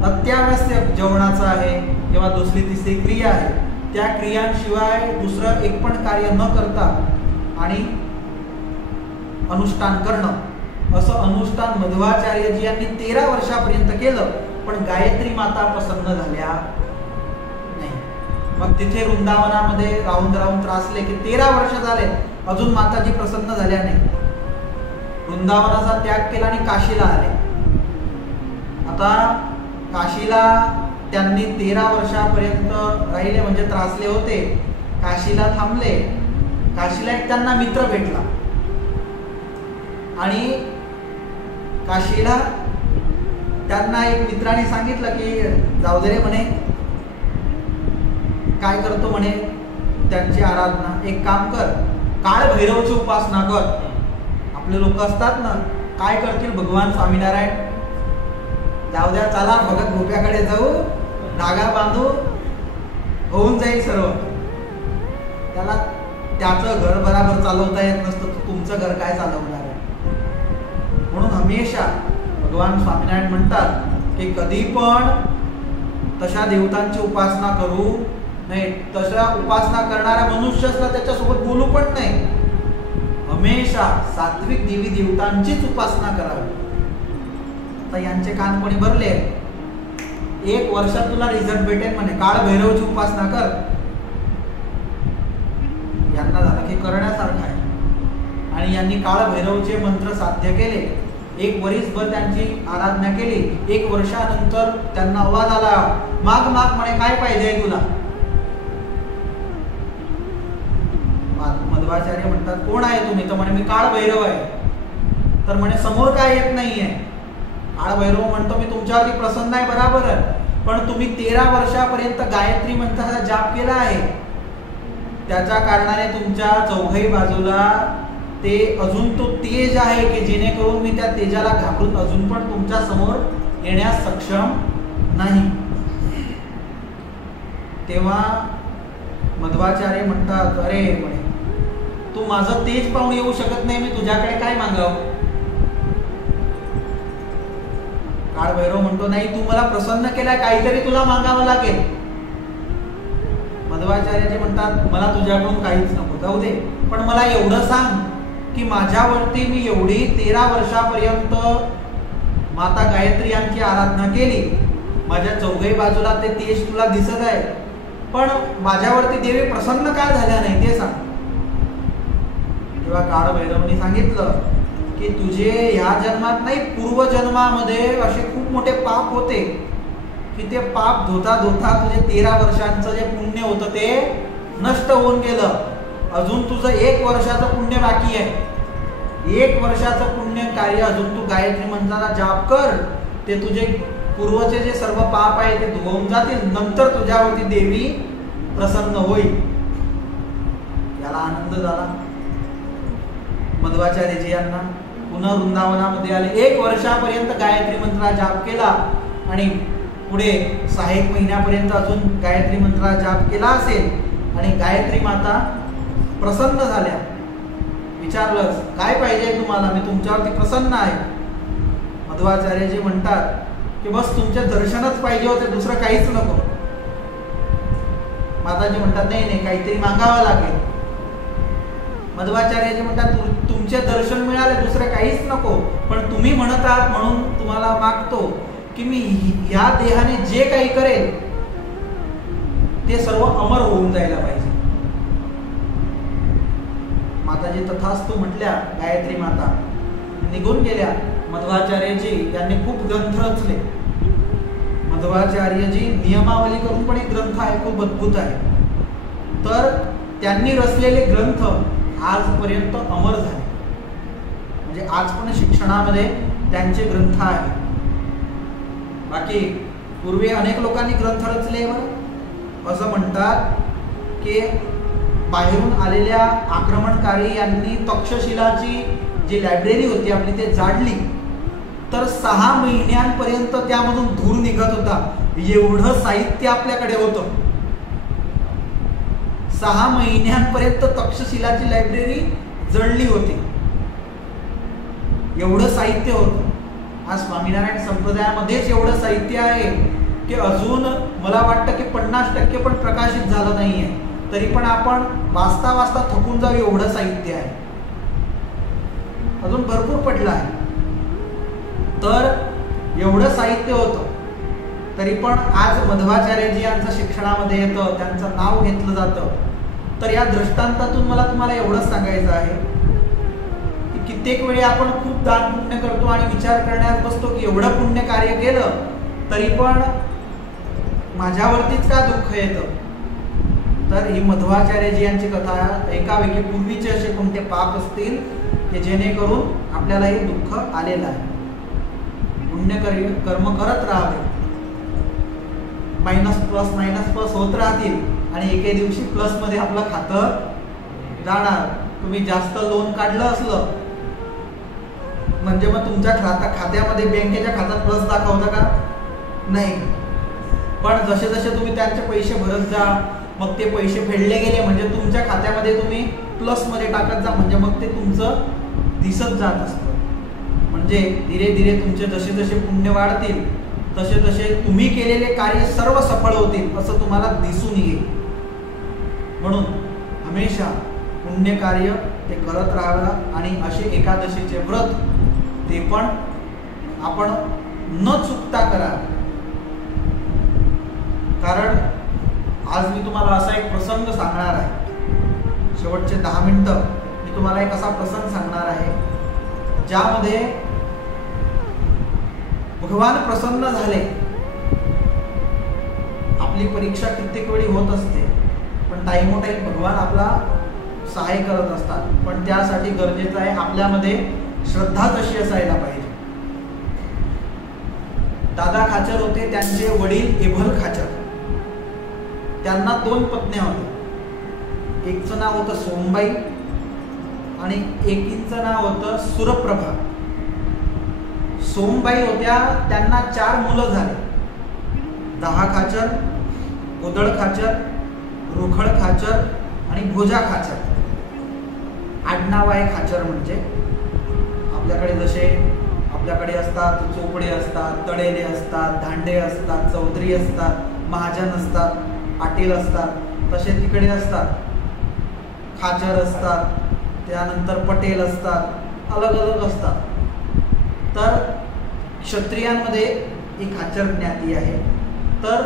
अत्यावश्यक जेवणाचं आहे, किंवा दुसरी तिसरी क्रिया आहे, त्या क्रियांशिवाय दुसरं एक पण कार्य न करता आणि अनुष्ठान करणं, असं अनुष्ठान मध्वाचार्यजी यांनी 13 वर्षापर्यंत केलं. पण गायत्री माता प्रसन्न झाल्या नाही. मग तिथे वृंदावनामध्ये राहून राहून त्रासले की 13 वर्ष झाले, अजून माताजी प्रसन्न झाल्या नाही. वृंदावनाचा त्याग केला आणि काशीला आले. आता काशीला त्यांनी 13 वर्षापर्यंत राहिले, म्हणजे त्रासले होते. काशीला थांबले. काशीला एक त्यांना मित्र भेटला आणि काशीला त्यांना एक मित्राने सांगितलं की जाऊ दे रे म्हणे, काय करतो म्हणे त्यांची आराधना, एक काम कर, काळ भैरवची उपासना कर. आपले लोक असतात ना, काय करतील भगवान स्वामीनारायण, जाऊ द्या, चला भगत गोप्याकडे जाऊ, धागा बांधू, होऊन जाईल सर्व. त्याला त्याचं घर बराबर चालवता येत नसतं, तुमचं घर काय चालवणार आहे. म्हणून हमेशा भगवान स्वामीनारायण म्हणतात की कधी पण तशा देवतांची उपासना करू नाही, तशा उपासना करणारा मनुष्य असला त्याच्यासोबत बोलू पण नाही. हमेशा सात्विक देवी देवतांचीच उपासना करावी. आता यांचे कान कोणी भरले, 1 वर्षात तुला रिझल्ट भेटेल म्हणे, काळ भैरवची उपासना कर. यांना झालं की करण्यासारखं आहे आणि यांनी काळ भैरवचे मंत्र साध्य केले. 1 वर्षभर त्यांची आराधना केली. 1 वर्षानंतर त्यांना आवाज आला, माग माग म्हणे, काय पाहिजे तुला. मध्वाचार्य म्हणतात, कोण आहे तुम्ही. तर म्हणे मी काळ भैरव आहे. तर म्हणे समोर काय येत नाहीये. काळ भैरव म्हणतो, मी तुमच्यावरती प्रसन्न आहे बरोबर आहे, पण तुम्ही 13 वर्षापर्यंत गायत्री मंत्राचा जाप केला आहे, त्याच्या कारणाने तुमच्या चौघही बाजूला ते अजून तो तेज आहे की जेणेकरून मी त्या तेजाला घाबरून अजून पण तुमच्या समोर येण्यास सक्षम नाही. तेव्हा मध्वाचार्य म्हणतात, अरे म्हणे, तू माझं तेज पाहून येऊ शकत नाही, मी तुझ्याकडे काय मागावं. काळ भैरव म्हणतो, नाही, तू मला प्रसन्न केलाय, काहीतरी तुला मागावं लागेल. मध्वाचार्यजी म्हणतात, मला तुझ्याकडून काहीच नको, जाऊ दे, पण मला एवढं सांग की माझ्यावरती मी एवढी 13 वर्षापर्यंत माता गायत्री यांची आराधना केली, माझ्या चौघही बाजूला ते तेज तुला दिसत आहे, पण माझ्यावरती देवी प्रसन्न का झाल्या नाही ते सांग. तेव्हा काळ भैरवनी सांगितलं की तुझे ह्या जन्मात नाही, पूर्वजन्मामध्ये असे खूप मोठे पाप होते की ते पाप धोता धोता तुझे 13 वर्षांचं जे पुण्य होतं ते नष्ट होऊन गेलं. अजून तुझं 1 वर्षाचं पुण्य बाकी आहे. 1 वर्षाचं पुण्य कार्य अजून तू गायत्री मंत्राचा जाप कर, ते तुझे पूर्वचे जे सर्व पाप आहे ते धुवून जातील, नंतर तुझ्यावरती देवी प्रसन्न होईल. याला आनंद झाला. मध्वाचार्यजी यांना पुन्हा वृंदावनामध्ये आले. 1 वर्षापर्यंत गायत्री मंत्राचा जाप केला आणि पुढे 6 महिन्यापर्यंत अजून गायत्री मंत्राचा जाप केला असेल आणि गायत्री माता प्रसन्न झाल्या. विचारलं, काय पाहिजे तुम्हाला, मी तुमच्यावरती प्रसन्न आहे. मध्वाचार्यजी म्हणतात की बस तुमचे दर्शनच पाहिजे होते, दुसरं काहीच नको. माताजी म्हणतात, नाही नाही, काहीतरी मागावं लागेल. मध्वाचार्यजी म्हणतात, तुमचे दर्शन मिळाले, दुसरं काहीच नको, पण तुम्ही म्हणत आहात म्हणून तुम्हाला मागतो की मी ह्या देहाने जे काही करेल ते सर्व अमर होऊन जायला पाहिजे. माताजी तथास्तु म्हटल्या. गायत्री माता निघून गेल्या. मध्वाचार्यजी यांनी खूप ग्रंथ रचले. मध्वाचार्यजी नियमावली करून पण एक ग्रंथ आहे, खूप अद्भुत आहे. तर त्यांनी रचलेले ग्रंथ आजपर्यंत अमर झाले, म्हणजे आज पण शिक्षणामध्ये त्यांचे ग्रंथ आहे. बाकी पूर्वी अनेक लोकांनी ग्रंथ रचले. असं म्हणतात की बाहेरून आलेल्या आक्रमणकारी यांनी तक्षशिलाची जी लायब्ररी होती आपली ते जाडली, तर 6 महिन्यांपर्यंत त्यामधून धूर निघत होता. एवढं साहित्य आपल्याकडे होतं. 6 महिन्यांपर्यंत तक्षशिलाची लायब्ररी जळली होती. एवढं साहित्य होतं. आज स्वामीनारायण संप्रदायामध्येच एवढं साहित्य आहे की अजून मला वाटतं की 50% पण प्रकाशित झालं नाहीये, तरी पण आपण वाचता वाचता थकून जाऊ एवढं साहित्य आहे, अजून भरपूर पडलं आहे. तर एवढं साहित्य होतं तरी पण आज मध्वाचार्यजी यांचं शिक्षणामध्ये येतं, त्यांचं नाव घेतलं जातं. तर या दृष्टांतातून मला तुम्हाला एवढंच सांगायचं आहे की कित्येक वेळी आपण खूप दान पुण्य करतो आणि विचार करण्यास बसतो की एवढं पुण्य कार्य केलं तरी पण माझ्यावरतीच का दुःख येतं. तर ही मध्वाचार्यजी यांची कथा ऐकावी की पूर्वीचे असे कोणते पाप असतील की जेणेकरून आपल्याला हे दुःख आलेलं आहे. पुण्य कर्म करत राहावे, मायनस प्लस होत राहतील आणि एके दिवशी प्लस मध्ये आपलं खातं जाणार. तुम्ही जास्त लोन काढलं असलं म्हणजे मग तुमच्या खात्यामध्ये बँकेच्या खात्यात प्लस दाखवतं का? नाही. पण जसे जसे तुम्ही त्यांचे पैसे भरत जा, मग ते पैसे फेडले गेले म्हणजे तुमच्या खात्यामध्ये तुम्ही प्लस मध्ये टाकत जा, म्हणजे मग ते तुमचं दिसत जात असतं. म्हणजे धीरे धीरे तुमचे जसे जसे पुण्य वाढतील तसे तसे तुम्ही केलेले कार्य सर्व सफळ होतील असं तुम्हाला दिसून येईल. म्हणून हमेशा पुण्य कार्य ते करत राहावं आणि असे एकादशीचे व्रत ते पण आपण न चुकता करा. कारण आज मी तुम्हाला असा एक प्रसंग सांगणार आहे. शेवटचे 10 मिनिटं मी तुम्हाला एक असा प्रसंग सांगणार आहे ज्यामध्ये भगवान प्रसन्न झाले. आपली परीक्षा कित्येक वेळी होत असते पण टाइमोटाइम भगवान आपला सहाय्य करत असतात. पण त्यासाठी गरजेचं आहे आपल्यामध्ये श्रद्धा तशी असायला पाहिजे. दादा खाचर होते, त्यांचे वडील एभल खाचर. त्यांना 2 पत्न्या होत्या. एकचं नाव होतं सोमबाई आणि एकीचं नाव होतं सुरप्रभा. सोमबाई होत्या, त्यांना 4 मुलं झाले. 10 खाचर, गोदळ खाचर, रोखड खाचर आणि भोजा खाचर. आडनाव आहे खाचर म्हणजे. आपल्याकडे जसे आपल्याकडे असतात चोपडे असतात, तळेले असतात, धांडे असतात, चौधरी असतात, महाजन असतात, पाटील असतात, तसे तिकडे असतात. खाचर असतात, त्यानंतर पटेल असतात, अलग अलग असतात. तर क्षत्रियांमध्ये एक खाचर ज्ञाती आहे. तर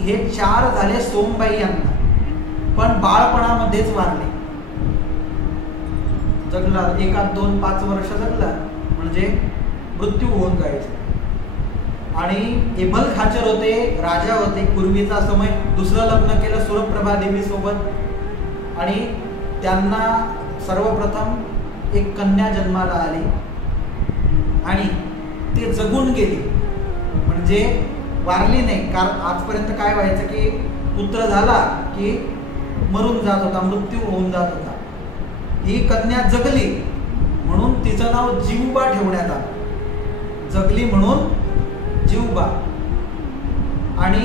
हे 4 झाले सोमबाई यांना, पण बाळपणामध्येच वारले. जगला 1, 2, 5 वर्ष जगला म्हणजे मृत्यू होऊन जायचा. आणि एभल खाचर होते, राजा होते. पूर्वीचा समय, दुसरं लग्न केलं सुरप्रभा देवी सोबत आणि त्यांना सर्वप्रथम एक कन्या जन्माला आली आणि ते जगून गेली, म्हणजे वारली नाही. कारण आजपर्यंत काय व्हायचं की पुत्र झाला की मरून जात होता, मृत्यू होऊन जात होता. ही कन्या जगली म्हणून तिचं नाव जीवबा ठेवण्यात आलं. जगली म्हणून जीवबा. आणि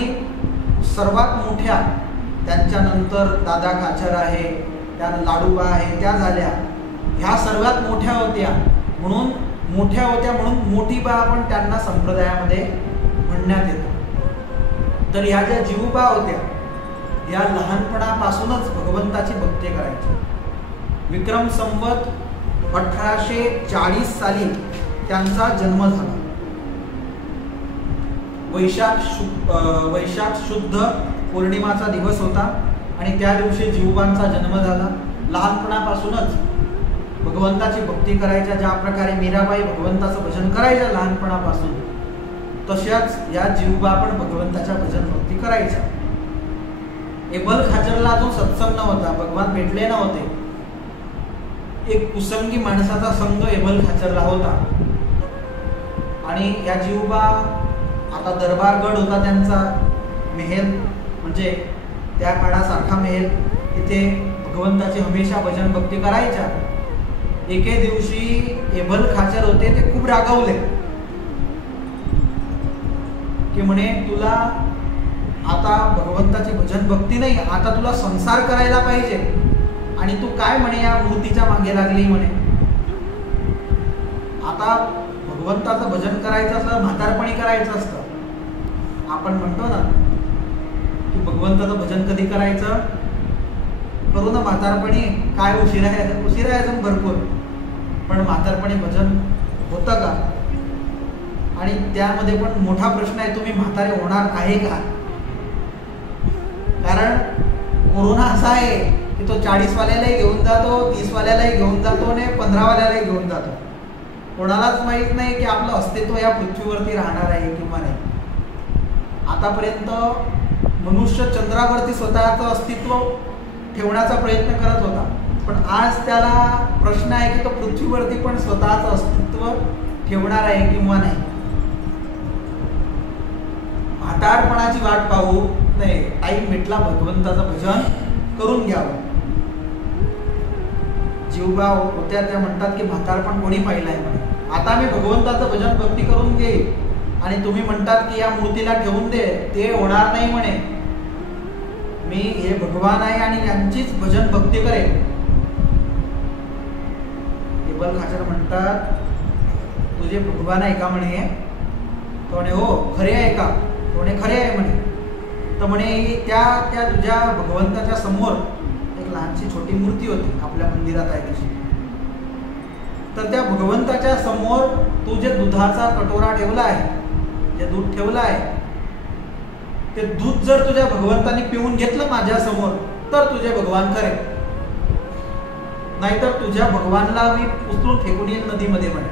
सर्वात मोठ्या, त्यांच्यानंतर दादा खाचर आहे, त्या लाडूबा आहे, त्या झाल्या. ह्या सर्वात मोठ्या होत्या म्हणून मोठी बा आपण त्यांना संप्रदायामध्ये म्हणण्यात येतं. तर ह्या ज्या जीवबा होत्या या लहानपणापासूनच भगवंताची भक्ती करायची. विक्रम संवत 1840 साली त्यांचा जन्म झाला. वैशाख शुद्ध पौर्णिमाचा दिवस होता आणि त्या दिवशी जीवबांचा जन्म झाला. लहानपणापासूनच भगवंताची भक्ती करायच्या. ज्या प्रकारे मीराबाई भगवंताचं भजन करायच्या लहानपणापासून, तशाच या जीवबा पण भगवंताच्या भजन भक्ती करायच्या. एबल खाचरला अजून सत्संग नव्हता, भगवान भेटले नव्हते. एक कुसंगी माणसाचा संघ एबल खाचरला होता. आणि या जीवबा, आता दरबारगड होता त्यांचा, मेहेल म्हणजे त्या काळासारखा मेहेल, तिथे भगवंताची हमेशा भजन भक्ती करायच्या. एके दिवशी एबल खाचर होते, ते खूप रागावले की म्हणे तुला आता भगवंताची भजन भक्ती नाही, आता तुला संसार करायला पाहिजे आणि तू काय म्हणे या मूर्तीच्या मागे लागली म्हणे. आता भगवंताचं भजन करायचं असतं, म्हातारपणी करायचं असतं. आपण म्हणतो ना की भगवंताचं भजन कधी करायचं, करू ना म्हातारपणी, काय उशिरा यायचं भरपूर, पण म्हातारपणी भजन होतं का? आणि त्यामध्ये पण मोठा प्रश्न आहे, तुम्ही म्हातारे होणार आहे का? कारण कोरोना असा आहे की तो 40वाल्यालाही घेऊन जातो, 30वाल्यालाही घेऊन जातो आणि 15वाल्यालाही घेऊन जातो. कोणालाच माहीत नाही की आपलं अस्तित्व या पृथ्वीवरती राहणार आहे किंवा नाही. आतापर्यंत मनुष्य चंद्रावरती स्वतःचं अस्तित्व ठेवण्याचा प्रयत्न करत होता, पण आज त्याला प्रश्न आहे की तो पृथ्वीवरती पण स्वतःचं अस्तित्व ठेवणार आहे किंवा नाही. म्हातारपणाची वाट पाहू नाही, टाईम भेटला भगवंताचं भजन करून घ्यावं. जीवबा होत्या त्या म्हणतात की म्हातारपण कोणी पाहिलं आहे म्हणे, आता मी भगवंताचं भजन भक्ती करून घेईल, आणि तुम्ही म्हणतात की या मूर्तीला ठेवून दे, ते होणार नाही म्हणे. मी हे भगवान आहे आणि यांचीच भजन भक्ती करेन. केवल खाचर म्हणतात तुझे भगवान आहे का म्हणे? तो म्हणे हो. खरे आहे का? तो म्हणे खरे आहे म्हणे. तर म्हणे त्या तुझ्या भगवंताच्या समोर एक लहानशी छोटी मूर्ती होती आपल्या मंदिरात आहे तशी. तर त्या भगवंताच्या समोर तू जे दुधाचा कटोरा ठेवला आहे, जे दूध ठेवलं आहे, ते दूध जर तुझ्या भगवंताने पिऊन घेतलं माझ्या समोर तर तुझे भगवान खरे, नाहीतर तुझ्या भगवानला मी उचलून फेकून येईल नदीमध्ये म्हणे.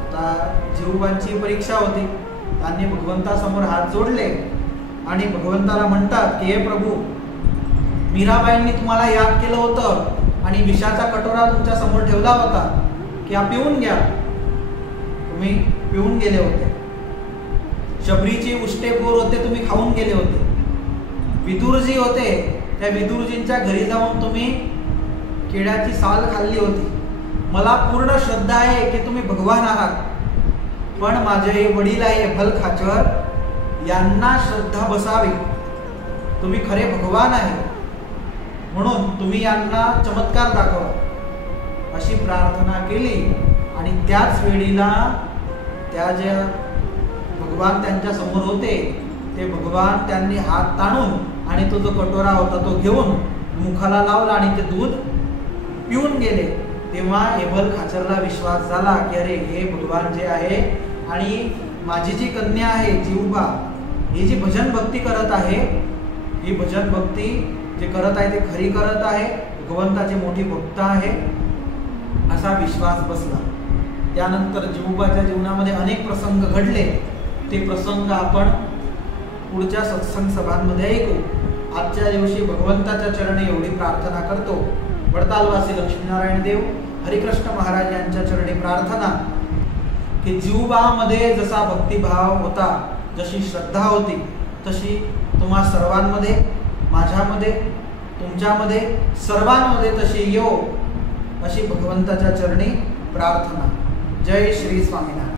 आता जीवबांची परीक्षा होती. त्यांनी भगवंतासमोर हात जोडले आणि भगवंताला म्हणतात की हे प्रभू, मीराबाईंनी तुम्हाला याद केलं होतं आणि विषाचा कटोरा तुमच्या समोर ठेवला होता की हा पिऊन घ्या. तुम्ही पिऊन गेले होते. शबरीची उष्टे बोर होते, तुम्ही खाऊन गेले होते. विदुरजी होते, त्या विदुरजींच्या घरी जाऊन तुम्ही केळ्याची साल खाल्ली होती. मला पूर्ण श्रद्धा आहे की तुम्ही भगवान आहात, पण माझे हे वडील आहे भलखाचर, यांना श्रद्धा बसावी. तुम्ही खरे भगवान आहे म्हणून तुम्ही यांना चमत्कार दाखवा, अशी प्रार्थना केली. आणि त्याच वेळीला त्या ज्या भगवान त्यांच्या समोर होते ते भगवान त्यांनी हात ताणून आणि तो जो कटोरा होता तो घेऊन मुखाला लावला आणि ते दूध पिऊन गेले. तेव्हा एबल खाचरला विश्वास झाला की अरे हे भगवान जे आहे आणि माझी जी कन्या आहे जीवबा, ही जी भजन भक्ती करत आहे, ही भजन भक्ती जे करत आहे ते खरी करत आहे, भगवंताचे मोठी भक्त आहे, असा विश्वास बसला. त्यानंतर जीवबाच्या जीवनामध्ये अनेक प्रसंग घडले. ते प्रसंग आपण पुढच्या सत्संग सभांमध्ये ऐकू. आजच्या दिवशी भगवंताच्या चरणी एवढी प्रार्थना करतो. वडतालवासी लक्ष्मीनारायण देव हरिकृष्ण महाराज यांच्या चरणी प्रार्थना की जीवबामध्ये जसा भक्तिभाव होता, जशी श्रद्धा होती, तशी तुम्हा सर्वांमध्ये, माझ्यामध्ये, तुमच्यामध्ये, सर्वांमध्ये तशी येऊ, अशी भगवंताच्या चरणी प्रार्थना. जय श्री स्वामीनारायण.